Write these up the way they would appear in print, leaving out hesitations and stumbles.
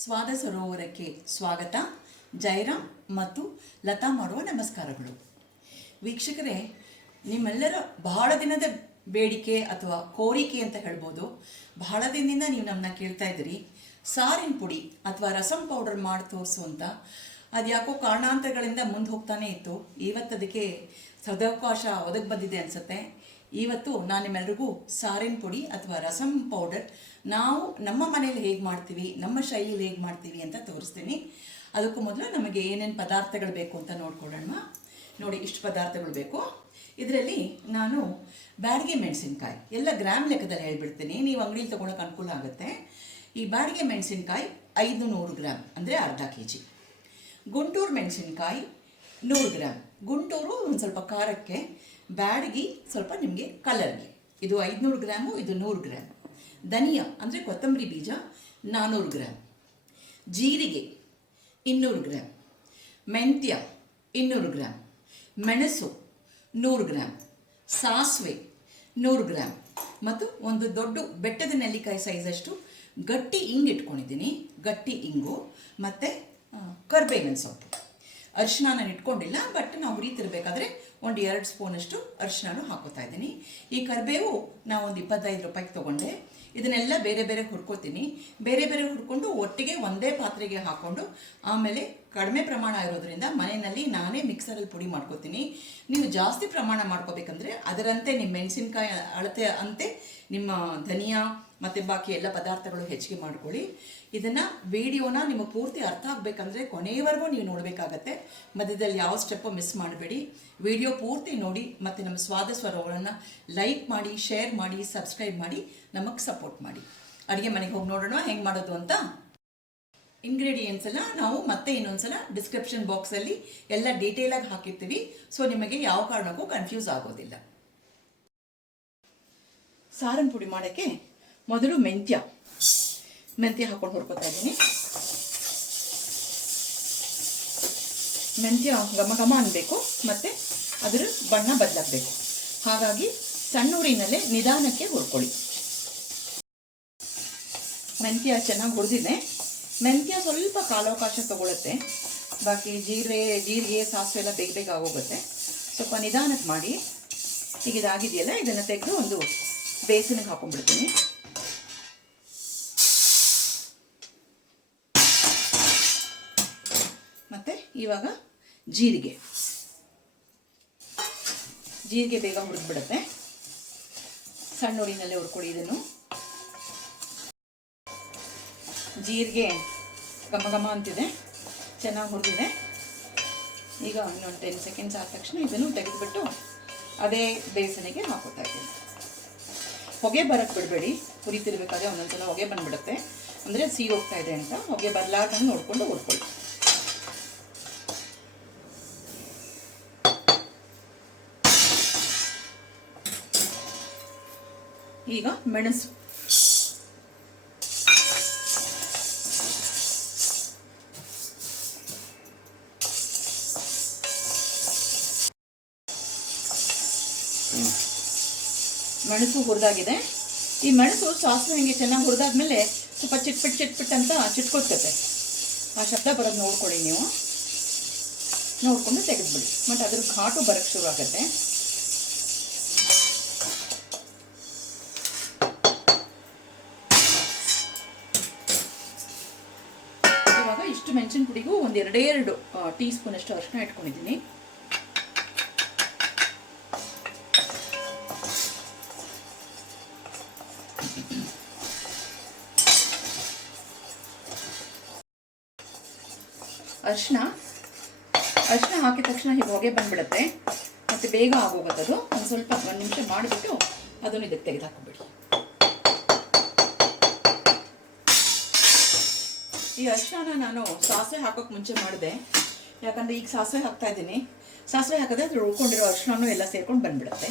ಸ್ವಾದ ಸರೋವರಕ್ಕೆ ಸ್ವಾಗತ. ಜಯರಾಮ್ ಮತ್ತು ಲತಾ ಮಾಡುವ ನಮಸ್ಕಾರಗಳು. ವೀಕ್ಷಕರೇ, ನಿಮ್ಮೆಲ್ಲರ ಬಹಳ ದಿನದ ಬೇಡಿಕೆ ಅಥವಾ ಕೋರಿಕೆ ಅಂತ ಹೇಳ್ಬೋದು. ಬಹಳ ದಿನದಿಂದ ನೀವು ನಮ್ಮನ್ನ ಕೇಳ್ತಾ ಇದ್ದೀರಿ, ಸಾರಿನ ಪುಡಿ ಅಥವಾ ರಸಂ ಪೌಡರ್ ಮಾಡಿ ತೋರಿಸು ಅಂತ. ಅದು ಯಾಕೋ ಕಾರಣಾಂತರಗಳಿಂದ ಮುಂದೆ ಹೋಗ್ತಾನೆ ಇತ್ತು. ಇವತ್ತದಕ್ಕೆ ಸದವಕಾಶ ಒದಗಿ ಬಂದಿದೆ ಅನಿಸುತ್ತೆ. ಇವತ್ತು ನಾನು ನಿಮ್ಮೆಲ್ರಿಗೂ ಸಾರಿನ ಪುಡಿ ಅಥವಾ ರಸಂ ಪೌಡರ್ ನಾವು ನಮ್ಮ ಮನೇಲಿ ಹೇಗೆ ಮಾಡ್ತೀವಿ, ನಮ್ಮ ಶೈಲಿಯಲ್ಲಿ ಹೇಗೆ ಮಾಡ್ತೀವಿ ಅಂತ ತೋರಿಸ್ತೀನಿ. ಅದಕ್ಕೂ ಮೊದಲು ನಮಗೆ ಏನೇನು ಪದಾರ್ಥಗಳು ಬೇಕು ಅಂತ ನೋಡ್ಕೊಳ್ಳೋಣ. ನೋಡಿ, ಇಷ್ಟು ಪದಾರ್ಥಗಳು ಬೇಕು. ಇದರಲ್ಲಿ ನಾನು ಬ್ಯಾಡಗೆ ಮೆಣಸಿನ್ಕಾಯಿ ಎಲ್ಲ ಗ್ರಾಮ್ ಲೆಕ್ಕದಲ್ಲಿ ಹೇಳ್ಬಿಡ್ತೀನಿ, ನೀವು ಅಂಗಡಿಲಿ ತೊಗೊಳಕ್ಕೆ ಅನುಕೂಲ ಆಗುತ್ತೆ. ಈ ಬ್ಯಾಡಗೆ ಮೆಣಸಿನ್ಕಾಯಿ 500 ಗ್ರಾಮ್ ಅಂದರೆ ಅರ್ಧ kg. ಗುಂಟೂರು ಮೆಣಸಿನ್ಕಾಯಿ 100 ಗ್ರಾಮ್. ಗುಂಟೂರು ಒಂದು ಸ್ವಲ್ಪ ಖಾರಕ್ಕೆ, ಬ್ಯಾಡಗಿ ಸ್ವಲ್ಪ ನಿಮಗೆ ಕಲರ್ಗೆ. ಇದು 500 ಗ್ರಾಮು, ಇದು 100 ಗ್ರಾಮ್. ಧನಿಯಾ ಅಂದರೆ ಕೊತ್ತಂಬರಿ ಬೀಜ 400 ಗ್ರಾಮ್. ಜೀರಿಗೆ 200 ಗ್ರಾಮ್. ಮೆಂತ್ಯ 200 ಗ್ರಾಮ್. ಮೆಣಸು 100 ಗ್ರಾಮ್. ಸಾಸಿವೆ 100 ಗ್ರಾಮ್. ಮತ್ತು ಒಂದು ದೊಡ್ಡ ಬೆಟ್ಟದ ನೆಲ್ಲಿಕಾಯಿ ಸೈಜಷ್ಟು ಗಟ್ಟಿ ಇಂಗು ಇಟ್ಕೊಂಡಿದ್ದೀನಿ, ಗಟ್ಟಿ ಇಂಗು. ಮತ್ತು ಕರ್ಬೇವಿನ ಸೊಪ್ಪು. ಅರಿಶಿನ ನಾನು ಇಟ್ಕೊಂಡಿಲ್ಲ, ಬಟ್ ನಾವು ಹುರಿತಿರ್ಬೇಕಾದ್ರೆ ಒಂದು 2 ಸ್ಪೂನಷ್ಟು ಅರಿಶಿನ ಹಾಕೋತಾ ಇದ್ದೀನಿ. ಈ ಕರಿಬೇವು ನಾವು ಒಂದು 25 ರೂಪಾಯಿಗೆ ತೊಗೊಂಡೆ. ಇದನ್ನೆಲ್ಲ ಬೇರೆ ಬೇರೆ ಹುರ್ಕೋತೀನಿ. ಬೇರೆ ಬೇರೆ ಹುರ್ಕೊಂಡು ಒಟ್ಟಿಗೆ ಒಂದೇ ಪಾತ್ರೆಗೆ ಹಾಕ್ಕೊಂಡು ಆಮೇಲೆ ಕಡಿಮೆ ಪ್ರಮಾಣ ಇರೋದ್ರಿಂದ ಮನೆಯಲ್ಲಿ ನಾನೇ ಮಿಕ್ಸರಲ್ಲಿ ಪುಡಿ ಮಾಡ್ಕೋತೀನಿ. ನೀವು ಜಾಸ್ತಿ ಪ್ರಮಾಣ ಮಾಡ್ಕೋಬೇಕಂದ್ರೆ ಅದರಂತೆ ನಿಮ್ಮ ಮೆಣಸಿನ್ಕಾಯಿ ಅಳತೆ ಅಂತೆ ನಿಮ್ಮ ಧನಿಯಾ ಮತ್ತು ಬಾಕಿ ಎಲ್ಲ ಪದಾರ್ಥಗಳು ಹೆಚ್ಚಿಗೆ ಮಾಡ್ಕೊಳ್ಳಿ. ಇದನ್ನು ವಿಡಿಯೋನ ನಿಮಗೆ ಪೂರ್ತಿ ಅರ್ಥ ಆಗಬೇಕಂದ್ರೆ ಕೊನೆಯವರೆಗೂ ನೀವು ನೋಡಬೇಕಾಗತ್ತೆ. ಮಧ್ಯದಲ್ಲಿ ಯಾವ ಸ್ಟೆಪ್ಪು ಮಿಸ್ ಮಾಡಬೇಡಿ. ವಿಡಿಯೋ ಪೂರ್ತಿ ನೋಡಿ ಮತ್ತು ನಮ್ಮ ಸ್ವಾದ ಸ್ವರಗಳನ್ನು ಲೈಕ್ ಮಾಡಿ, ಶೇರ್ ಮಾಡಿ, ಸಬ್ಸ್ಕ್ರೈಬ್ ಮಾಡಿ, ನಮಗೆ ಸಪೋರ್ಟ್ ಮಾಡಿ. ಅಡುಗೆ ಮನೆಗೆ ಹೋಗಿ ನೋಡೋಣ ಹೆಂಗೆ ಮಾಡೋದು ಅಂತ. ಇಂಗ್ರೀಡಿಯೆಂಟ್ಸ್ ಎಲ್ಲ ನಾವು ಮತ್ತೆ ಇನ್ನೊಂದ್ಸಲ ಡಿಸ್ಕ್ರಿಪ್ಷನ್ ಬಾಕ್ಸಲ್ಲಿ ಎಲ್ಲ ಡೀಟೇಲಾಗಿ ಹಾಕಿರ್ತೀವಿ. ಸೊ ನಿಮಗೆ ಯಾವ ಕಾರಣಕ್ಕೂ ಕನ್ಫ್ಯೂಸ್ ಆಗೋದಿಲ್ಲ. ಸಾರನ್ ಪುಡಿ ಮಾಡೋಕ್ಕೆ ಮೊದಲು ಮೆಂತ್ಯ ಹಾಕೊಂಡು ಹುರ್ಕೋತಾ ಇದ್ದೀನಿ. ಮೆಂತ್ಯ ಘಮ ಘಮ ಅನ್ನಬೇಕು ಮತ್ತು ಅದರ ಬಣ್ಣ ಬದಲಾಗಬೇಕು. ಹಾಗಾಗಿ ಸಣ್ಣ ಉರಿನಲ್ಲೇ ನಿಧಾನಕ್ಕೆ ಹುರ್ಕೊಳ್ಳಿ. ಮೆಂತ್ಯ ಚೆನ್ನಾಗಿ ಹುರಿದಿದೆ. ಮೆಂತ್ಯ ಸ್ವಲ್ಪ ಕಾಲಾವಕಾಶ ತಗೊಳುತ್ತೆ. ಬಾಕಿ ಜೀರಿಗೆ ಸಾಸಿವೆ ಎಲ್ಲ ಬೇಗ ಬೇಗ ಆಗೋಗುತ್ತೆ. ಸ್ವಲ್ಪ ನಿಧಾನಕ್ಕೆ ಮಾಡಿ. ಈಗ ಇದಾಗಿದೆಯಲ್ಲ, ಇದನ್ನು ತೆಗೆದು ಒಂದು ಬೇಸನಿಗೆ ಹಾಕೊಂಡ್ಬಿಡ್ತೀನಿ. ಮತ್ತು ಇವಾಗ ಜೀರಿಗೆ ಬೇಗ ಹುರಿದ್ಬಿಡುತ್ತೆ. ಸಣ್ಣ ಉರಿನಲ್ಲೇ ಹುರ್ಕೊಳ್ಳಿ ಇದನ್ನು. ಜೀರಿಗೆ ಘಮ ಘಮ ಅಂತಿದೆ, ಚೆನ್ನಾಗಿ ಹುರಿದಿದೆ. ಈಗ ಇನ್ನೊಂದು 10 ಸೆಕೆಂಡ್ಸ್ ಆದ ತಕ್ಷಣ ಇದನ್ನು ತೆಗೆದುಬಿಟ್ಟು ಅದೇ ಬೇಸನಿಗೆ ಹಾಕೋತಾ ಇದ್ದೀನಿ. ಹೊಗೆ ಬರಕ್ಕೆ ಬಿಡಬೇಡಿ. ಹುರಿತಿರ್ಬೇಕಾದ್ರೆ ಒಂದೊಂದ್ಸಲ ಹೊಗೆ ಬಂದುಬಿಡುತ್ತೆ, ಅಂದರೆ ಸಿಹಿ ಹೋಗ್ತಾ ಇದೆ ಅಂತ. ಹೊಗೆ ಬರಲಾರ್ದಂಗೆ ನೋಡಿಕೊಂಡು ಹುರ್ಕೊಳ್ಳಿ. ಈಗ ಮೆಣಸು ಹುರಿದಾಗಿದೆ. ಈ ಮೆಣಸು ಸಾಸಿವೆ ಹಿಂಗೆ ಚೆನ್ನಾಗಿ ಹುರಿದಾದ್ಮೇಲೆ ಸ್ವಲ್ಪ ಚಿಟ್ಪಿಟ್ ಅಂತ ಚಿಟ್ಕೊಳ್ತದೆ. ಆ ಶಬ್ದ ಬರೋದು ನೋಡ್ಕೊಳ್ಳಿ. ನೀವು ನೋಡಿಕೊಂಡು ತೆಗೆದುಬಿಡಿ. ಮತ್ತು ಅದ್ರ ಘಾಟು ಬರೋಕ್ಕೆ ಶುರು ಆಗುತ್ತೆ. ಇವಾಗ ಇಷ್ಟು ಮೆಣಸಿನ ಪುಡಿಗೂ ಒಂದು 2 ಟೀ ಸ್ಪೂನಷ್ಟು ಅರಿಶಿನ ಇಟ್ಕೊಂಡಿದ್ದೀನಿ. ಅರಿಶಿನ ಹಾಕಿದ ತಕ್ಷಣ ಹೀಗೆ ಹೊಗೆ ಬಂದುಬಿಡುತ್ತೆ ಮತ್ತು ಬೇಗ ಆಗೋಗೋದು. ಒಂದು ಸ್ವಲ್ಪ 1 ನಿಮಿಷ ಮಾಡಿಬಿಟ್ಟು ಅದನ್ನು ಇದಕ್ಕೆ ತೆಗೆದುಹಾಕ್ಬಿಡಿ. ಈ ಅರಿಶಿನ ನಾನು ಸಾಸಿವೆ ಹಾಕೋಕ್ಕೆ ಮುಂಚೆ ಮಾಡಿದೆ, ಯಾಕಂದರೆ ಈಗ ಸಾಸಿವೆ ಹಾಕ್ತಾ ಇದ್ದೀನಿ. ಸಾಸಿವೆ ಹಾಕಿದ್ರೆ ಅದ್ರ ಉಳ್ಕೊಂಡಿರೋ ಅರಿಶಿನೂ ಎಲ್ಲ ಸೇರ್ಕೊಂಡು ಬಂದುಬಿಡುತ್ತೆ.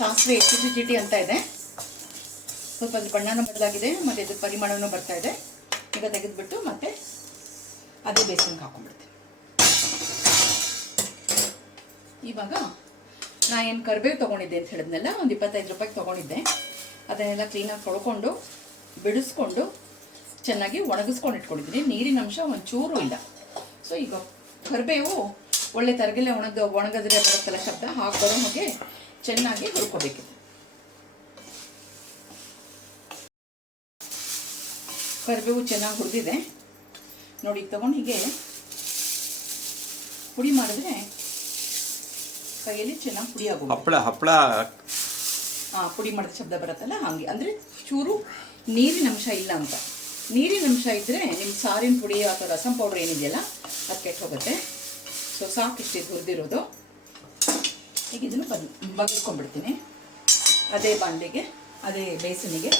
ಸಾಸಿವೆ ಚಿಟಿ ಅಂತ ಇದೆ. ಸ್ವಲ್ಪ ಅದು ಬಣ್ಣನೂ ಬದಲಾಗಿದೆ ಮತ್ತು ಇದು ಪರಿಮಳನೂ ಬರ್ತಾ ಇದೆ. ಈಗ ತೆಗೆದುಬಿಟ್ಟು ಮತ್ತೆ ಅದೇ ಬೇಸನ್ಗೆ ಹಾಕೊಂಡ್ಬಿಡ್ತೀನಿ. ಇವಾಗ ನಾನು ಏನು ಕರಿಬೇವು ತೊಗೊಂಡಿದ್ದೆ ಅಂತ ಹೇಳಿದ್ನಲ್ಲ, ಒಂದು 25 ರೂಪಾಯಿಗೆ ತೊಗೊಂಡಿದ್ದೆ. ಅದನ್ನೆಲ್ಲ ಕ್ಲೀನಾಗಿ ತೊಳ್ಕೊಂಡು ಬಿಡಿಸ್ಕೊಂಡು ಚೆನ್ನಾಗಿ ಒಣಗಿಸ್ಕೊಂಡು ಇಟ್ಕೊಂಡಿದ್ದೀನಿ. ನೀರಿನ ಅಂಶ ಒಂಚೂರು ಇಲ್ಲ. ಸೊ ಈಗ ಕರಿಬೇವು ಒಳ್ಳೆ ತರಗೆಲೆ ಒಣಗಿದ್ರೆ ಬರುತ್ತಲ್ಲ ಶಬ್ದ, ಹಾಗೆ ಬರೋ ಹಾಗೆ ಚೆನ್ನಾಗಿ ಹುರ್ಕೋಬೇಕು. ಕರಿಬೇವು ಚೆನ್ನಾಗಿ ಹುರಿದಿದೆ ನೋಡಿ. ತಗೊಂಡು ಹೀಗೆ ಪುಡಿ ಮಾಡಿದ್ರೆ ಕೈಯಲ್ಲಿ ಚೆನ್ನಾಗಿ ಪುಡಿ ಆಗೋದು. ಹಪ್ಪಳ ಪುಡಿ ಮಾಡಿದ ಶಬ್ದ ಬರುತ್ತಲ್ಲ ಹಾಗೆ, ಅಂದರೆ ಚೂರು ನೀರಿನ ಅಂಶ ಇಲ್ಲ ಅಂತ. ನೀರಿನ ಅಂಶ ಇದ್ದರೆ ನಿಮ್ಮ ಸಾರಿನ ಪುಡಿ ಅಥವಾ ರಸಂ ಪೌಡ್ರ್ ಏನಿದೆಯಲ್ಲ ಅದು ಕೆಟ್ಟು ಹೋಗುತ್ತೆ. ಸೊ ಸಾಕಿಷ್ಟು ಹುರಿದಿರೋದು. ಈಗ ಇದನ್ನು ಬಗ್ಗಿಸ್ಕೊಂಡ್ಬಿಡ್ತೀನಿ ಅದೇ ಬಾಂಡೆಗೆ, ಅದೇ ಬೇಸನಿಗೆ.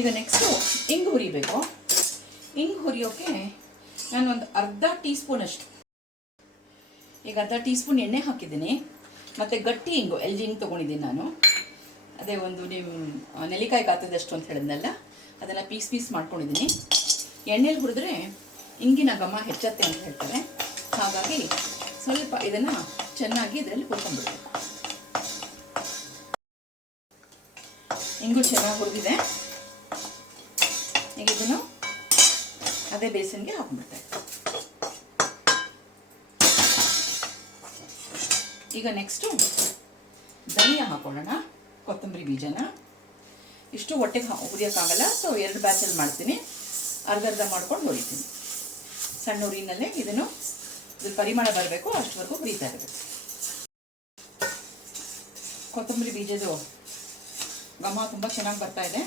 ಈಗ ನೆಕ್ಸ್ಟು ಇಂಗು ಹುರಿಬೇಕು. ಇಂಗು ಹುರಿಯೋಕ್ಕೆ ನಾನು ಒಂದು ಅರ್ಧ ಟೀ ಸ್ಪೂನಷ್ಟು, ಈಗ ಅರ್ಧ ಟೀ ಸ್ಪೂನ್ ಎಣ್ಣೆ ಹಾಕಿದ್ದೀನಿ. ಮತ್ತು ಗಟ್ಟಿ ಇಂಗು ಎಲ್ ಜಿ ಇಂಗು ತೊಗೊಂಡಿದ್ದೀನಿ ನಾನು. ಅದೇ ಒಂದು ನಿಮ್ಮ ನೆಲ್ಲಿಕಾಯಿ ಗಾತ್ರದಷ್ಟು ಅಂತ ಹೇಳಿದ್ನಲ್ಲ, ಅದನ್ನು ಪೀಸ್ ಮಾಡ್ಕೊಂಡಿದ್ದೀನಿ. ಎಣ್ಣೆಲಿ ಹುರಿದ್ರೆ ಇಂಗಿನ ಘಮ ಹೆಚ್ಚತ್ತೆ ಅಂತ ಹೇಳ್ತಾರೆ. ಹಾಗಾಗಿ ಸ್ವಲ್ಪ ಇದನ್ನು ಚೆನ್ನಾಗಿ ಇದರಲ್ಲಿ ಹುರ್ಕೊಂಡ್ಬಿಡ್ಬೇಕು. ಇಂಗು ಚೆನ್ನಾಗಿ ಹುರಿದಿದೆ. ಈಗ ಇದನ್ನು ಅದೇ ಬೇಸನ್ಗೆ ಹಾಕ್ಬಿಡ್ತಾರೆ. ಈಗ ನೆಕ್ಸ್ಟು ಧನಿಯಾ ಹಾಕೊಳ್ಳೋಣ, ಕೊತ್ತಂಬರಿ ಬೀಜನ. ಇಷ್ಟು ಹೊಟ್ಟೆಗೆ ಹುರಿಯೋಕ್ಕಾಗಲ್ಲ, ಸೊ 2 ಬ್ಯಾಚಲ್ಲಿ ಮಾಡ್ತೀನಿ. ಅರ್ಧ ಮಾಡ್ಕೊಂಡು ಹುರಿತೀನಿ. ಸಣ್ಣ ಉರಿನಲ್ಲೇ ಇದನ್ನು ಪರಿಮಳ ಬರಬೇಕು ಅಷ್ಟವರೆಗೂ ಹುರಿತಾ ಇರಬೇಕು. ಕೊತ್ತಂಬರಿ ಬೀಜದ ಘಮ ತುಂಬ ಚೆನ್ನಾಗಿ ಬರ್ತಾ ಇದೆ.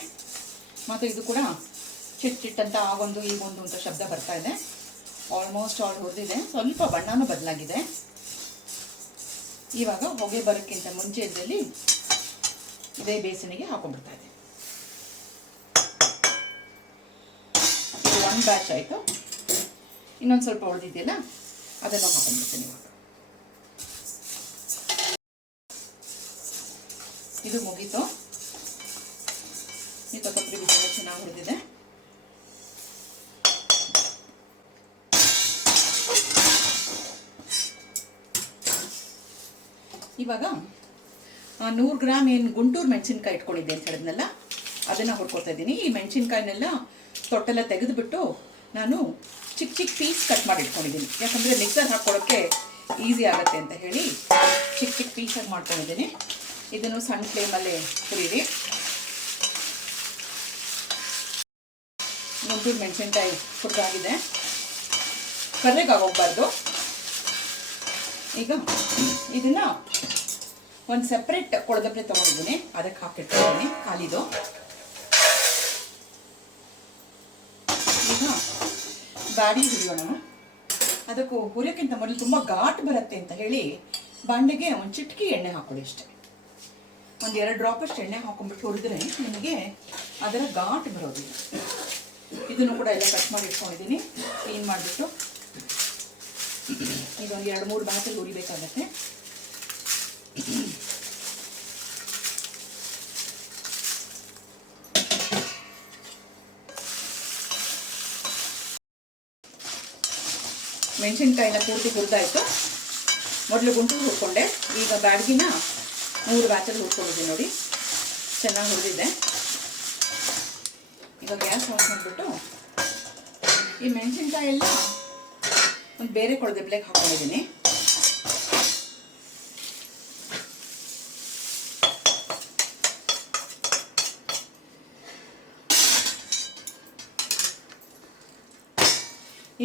ಮತ್ತು ಇದು ಕೂಡ ಚಿಟ್ಟಂತ ಆಗೊಂದು ಈಗೊಂದು ಅಂತ ಶಬ್ದ ಬರ್ತಾ ಇದೆ. ಆಲ್ಮೋಸ್ಟ್ ಆಲ್ ಹುರಿದಿದೆ. ಸ್ವಲ್ಪ ಬಣ್ಣನೂ ಬದಲಾಗಿದೆ. ಇವಾಗ ಹೊಗೆ ಬರೋಕ್ಕಿಂತ ಮುಂಚೆ ಇದರಲ್ಲಿ ಇದೇ ಬೇಸನಿಗೆ ಹಾಕೊಂಡ್ಬಿಡ್ತಾ ಇದೆ. ಇದು 1 ಬ್ಯಾಚ್ ಆಯಿತು. ಇನ್ನೊಂದು ಸ್ವಲ್ಪ ಉಳಿದಿದೆಯಲ್ಲ ಅದನ್ನು ಹಾಕೊಂಡ್ಬಿಡ್ತೀನಿ ಇವಾಗ. ಇದು ಮುಗೀತು. ಈ ಕೊತ್ತಂಬರಿ ಬೀಜ ಚೆನ್ನಾಗಿ ಹುರಿದಿದೆ. ಇವಾಗ 100 ಗ್ರಾಮ್ ಏನು ಗುಂಟೂರು ಮೆಣಸಿನ್ಕಾಯಿ ಇಟ್ಕೊಂಡಿದ್ದೆ ಅಂತ ಹೇಳಿದ್ನಲ್ಲ, ಅದನ್ನು ಹುರ್ಕೊತಾ ಇದ್ದೀನಿ. ಈ ಮೆಣಸಿನ್ಕಾಯಿನೆಲ್ಲ ತೊಟ್ಟೆಲ್ಲ ತೆಗೆದುಬಿಟ್ಟು ನಾನು ಚಿಕ್ಕ ಪೀಸ್ ಕಟ್ ಮಾಡಿ ಇಟ್ಕೊಂಡಿದ್ದೀನಿ. ಯಾಕಂದರೆ ಮಿಕ್ಸರ್ ಹಾಕ್ಕೊಳ್ಳೋಕ್ಕೆ ಈಸಿ ಆಗುತ್ತೆ ಅಂತ ಹೇಳಿ ಚಿಕ್ಕ ಪೀಸಾಗಿ ಮಾಡ್ಕೊಂಡಿದ್ದೀನಿ. ಇದನ್ನು ಸಣ್ಣ ಫ್ಲೇಮಲ್ಲೇ ಹುರಿರಿ. ಗುಂಟೂರು ಮೆಣಸಿನ್ಕಾಯಿ ಹುರಿದಾಗಿದೆ, ಕರ್ರೆಗಾಗೋಗ್ಬಾರ್ದು. ಈಗ ಇದನ್ನು ಒಂದು ಸಪ್ರೇಟ್ ಕೊಳದಪ್ಪೆ ತೊಗೊಂಡಿದ್ದೀನಿ, ಅದಕ್ಕೆ ಹಾಕಿಟ್ಕೊಂಡಿದ್ದೀನಿ ಖಾಲಿದು. ಈಗ ಬ್ಯಾಡಿ ಹುರಿಯೋಣ. ಅದಕ್ಕೂ ಹುರಿಯೋಕ್ಕಿಂತ ಮೊದಲು ತುಂಬ ಘಾಟ್ ಬರುತ್ತೆ ಅಂತ ಹೇಳಿ ಬಾಂಡೆಗೆ ಒಂದು ಚಿಟಕಿ ಎಣ್ಣೆ ಹಾಕೊಳ್ಳಿ ಅಷ್ಟೇ. ಒಂದು 2 ಡ್ರಾಪಷ್ಟು ಎಣ್ಣೆ ಹಾಕೊಂಡ್ಬಿಟ್ಟು ಹುರಿದ್ರೆ ನಿಮಗೆ ಅದರ ಘಾಟ್ ಬರೋದಿಲ್ಲ. ಇದನ್ನು ಕೂಡ ಎಲ್ಲ ಕಟ್ ಮಾಡಿ ಇಟ್ಕೊಂಡಿದ್ದೀನಿ. ಕ್ಲೀನ್ ಮಾಡಿಬಿಟ್ಟು ಇದೊಂದು 2-3 ಬ್ಯಾಚಲ್ಲಿ ಹುರಿಬೇಕಾಗತ್ತೆ. ಮೆಣಸಿನ್ಕಾಯಿನ ಪೂರ್ತಿ ಹುರಿದಾಯಿತು. ಮೊದಲು ಗುಂಟೂರು ಹುರ್ಕೊಂಡೆ, ಈಗ ಬ್ಯಾಡ್ಗಿನ 3 ಬ್ಯಾಚಲ್ಲಿ ಹುರ್ಕೊಂಡಿದ್ದೀನಿ ನೋಡಿ. ಚೆನ್ನಾಗಿ ಹುರಿದಿದೆ. ಈಗ ಗ್ಯಾಸ್ ಆಫ್ ಮಾಡಿಬಿಟ್ಟು ಈ ಮೆಣಸಿನ್ಕಾಯಿ ಎಲ್ಲ ಒಂದು ಬೇರೆ ಕೊಳದೆಬ್ಲೆಗೆ ಹಾಕ್ಕೊಂಡಿದ್ದೀನಿ.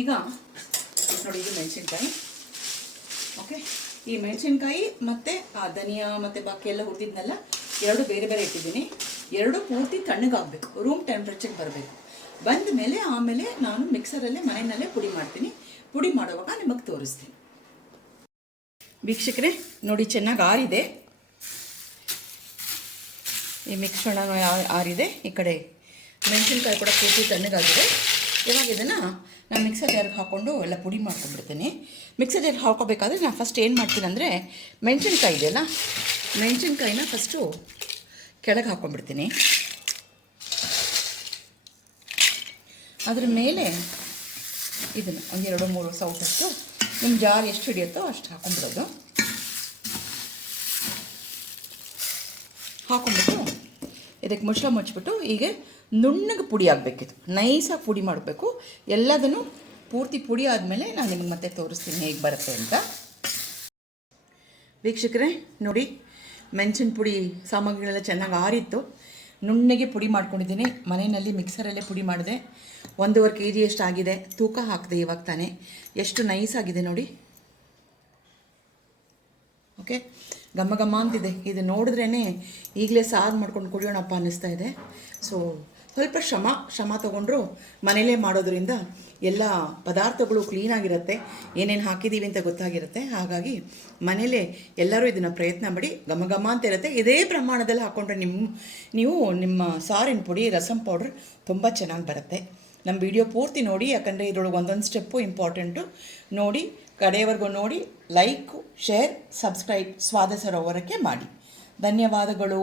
ಈಗ ನೋಡಿ, ಇದು ಮೆಣಸಿನ್ಕಾಯಿ. ಓಕೆ, ಈ ಮೆಣಸಿನ್ಕಾಯಿ ಮತ್ತು ಆ ಧನಿಯಾ ಮತ್ತು ಬಾಕಿ ಎಲ್ಲ ಹುರಿದಿದ್ನೆಲ್ಲ 2 ಬೇರೆ ಬೇರೆ ಇಟ್ಟಿದ್ದೀನಿ. 2 ಪೂರ್ತಿ ತಣ್ಣಗಾಗಬೇಕು, ರೂಮ್ ಟೆಂಪ್ರೇಚರ್ಗೆ ಬರಬೇಕು. ಬಂದ ಮೇಲೆ ಆಮೇಲೆ ನಾನು ಮಿಕ್ಸರಲ್ಲೇ ಮನೆಯಲ್ಲೇ ಪುಡಿ ಮಾಡ್ತೀನಿ. ಪುಡಿ ಮಾಡುವಾಗ ನಿಮಗೆ ತೋರಿಸ್ತೀನಿ. ವೀಕ್ಷಕರೇ ನೋಡಿ, ಚೆನ್ನಾಗಿ ಆರಿದೆ. ಈ ಮಿಶ್ರಣ ಆರಿದೆ. ಈ ಕಡೆ ಮೆಣಸಿನ್ಕಾಯಿ ಕೂಡ ಪೂರ್ತಿ ತಣ್ಣಗಾಗಿದೆ. ಇವಾಗ ಇದನ್ನು ನಾನು ಮಿಕ್ಸರ್ ಜಾರ್ಗೆ ಹಾಕ್ಕೊಂಡು ಎಲ್ಲ ಪುಡಿ ಮಾಡ್ಕೊಂಡ್ಬಿಡ್ತೀನಿ. ಮಿಕ್ಸರ್ ಜಾರ್ಗೆ ಹಾಕೋಬೇಕಾದ್ರೆ ನಾನು ಫಸ್ಟ್ ಏನು ಮಾಡ್ತೀನಿ ಅಂದರೆ, ಮೆಣಸಿನ್ಕಾಯಿ ಇದೆಯಲ್ಲ, ಮೆಣಸಿನ್ಕಾಯಿನ ಫಸ್ಟು ಕೆಳಗೆ ಹಾಕ್ಕೊಂಡ್ಬಿಡ್ತೀನಿ. ಅದ್ರ ಮೇಲೆ ಇದನ್ನು ಒಂದು 2-3 ಸೌಟಷ್ಟು ನಿಮ್ಮ ಜಾರ್ ಎಷ್ಟು ಹಿಡಿಯುತ್ತೋ ಅಷ್ಟು ಹಾಕೊಂಡ್ಬಿಡೋದು. ಹಾಕೊಂಡ್ಬಿಟ್ಟು ಇದಕ್ಕೆ ಮುಚ್ಚಳ ಮುಚ್ಚಿಬಿಟ್ಟು ಹೀಗೆ ನುಣ್ಣಗೆ ಪುಡಿ ಆಗಬೇಕಿದು, ನೈಸಾಗಿ ಪುಡಿ ಮಾಡಬೇಕು. ಎಲ್ಲದನ್ನು ಪೂರ್ತಿ ಪುಡಿ ಆದಮೇಲೆ ನಾನು ನಿಮಗೆ ಮತ್ತೆ ತೋರಿಸ್ತೀನಿ ಹೇಗೆ ಬರುತ್ತೆ ಅಂತ. ವೀಕ್ಷಕರೇ ನೋಡಿ, ಮೆಣಸಿನ ಪುಡಿ ಸಾಮಗ್ರಿಗಳೆಲ್ಲ ಚೆನ್ನಾಗಿ ಆರಿತ್ತು. ನುಣ್ಣಗೆ ಪುಡಿ ಮಾಡ್ಕೊಂಡಿದ್ದೀನಿ. ಮನೆಯಲ್ಲಿ ಮಿಕ್ಸರಲ್ಲೇ ಪುಡಿ ಮಾಡಿದೆ. 1.5 kg ಅಷ್ಟು ಆಗಿದೆ. ತೂಕ ಹಾಕಿದೆ ಇವಾಗ ತಾನೇ. ಎಷ್ಟು ನೈಸ್ ಆಗಿದೆ ನೋಡಿ. ಓಕೆ, ಘಮ ಘಮ ಅಂತಿದೆ. ಇದು ನೋಡಿದ್ರೇ ಈಗಲೇ ಸಾರು ಮಾಡ್ಕೊಂಡು ಕುಡಿಯೋಣಪ್ಪ ಅನ್ನಿಸ್ತಾ ಇದೆ. ಸೊ ಸ್ವಲ್ಪ ಶ್ರಮ ತೊಗೊಂಡ್ರು ಮನೇಲೇ ಮಾಡೋದ್ರಿಂದ ಎಲ್ಲ ಪದಾರ್ಥಗಳು ಕ್ಲೀನಾಗಿರುತ್ತೆ, ಏನೇನು ಹಾಕಿದ್ದೀವಿ ಅಂತ ಗೊತ್ತಾಗಿರುತ್ತೆ. ಹಾಗಾಗಿ ಮನೇಲೇ ಎಲ್ಲರೂ ಇದನ್ನು ಪ್ರಯತ್ನ ಮಾಡಿ. ಘಮ ಘಮ ಅಂತ ಇರುತ್ತೆ. ಇದೇ ಪ್ರಮಾಣದಲ್ಲಿ ಹಾಕ್ಕೊಂಡ್ರೆ ನೀವು ನಿಮ್ಮ ಸಾರಿನ ಪುಡಿ, ರಸಂ ಪೌಡ್ರ್ ತುಂಬ ಚೆನ್ನಾಗಿ ಬರುತ್ತೆ. ನಮ್ಮ ವಿಡಿಯೋ ಪೂರ್ತಿ ನೋಡಿ, ಯಾಕಂದರೆ ಇದರೊಳಗೆ ಒಂದೊಂದು ಸ್ಟೆಪ್ಪು ಇಂಪಾರ್ಟೆಂಟು. ನೋಡಿ, ಕಡೆಯವರೆಗೂ ನೋಡಿ. ಲೈಕ್, ಶೇರ್, ಸಬ್ಸ್ಕ್ರೈಬ್ ಸ್ವಾದ ಸರೋವರಕ್ಕೆ ಮಾಡಿ. ಧನ್ಯವಾದಗಳು.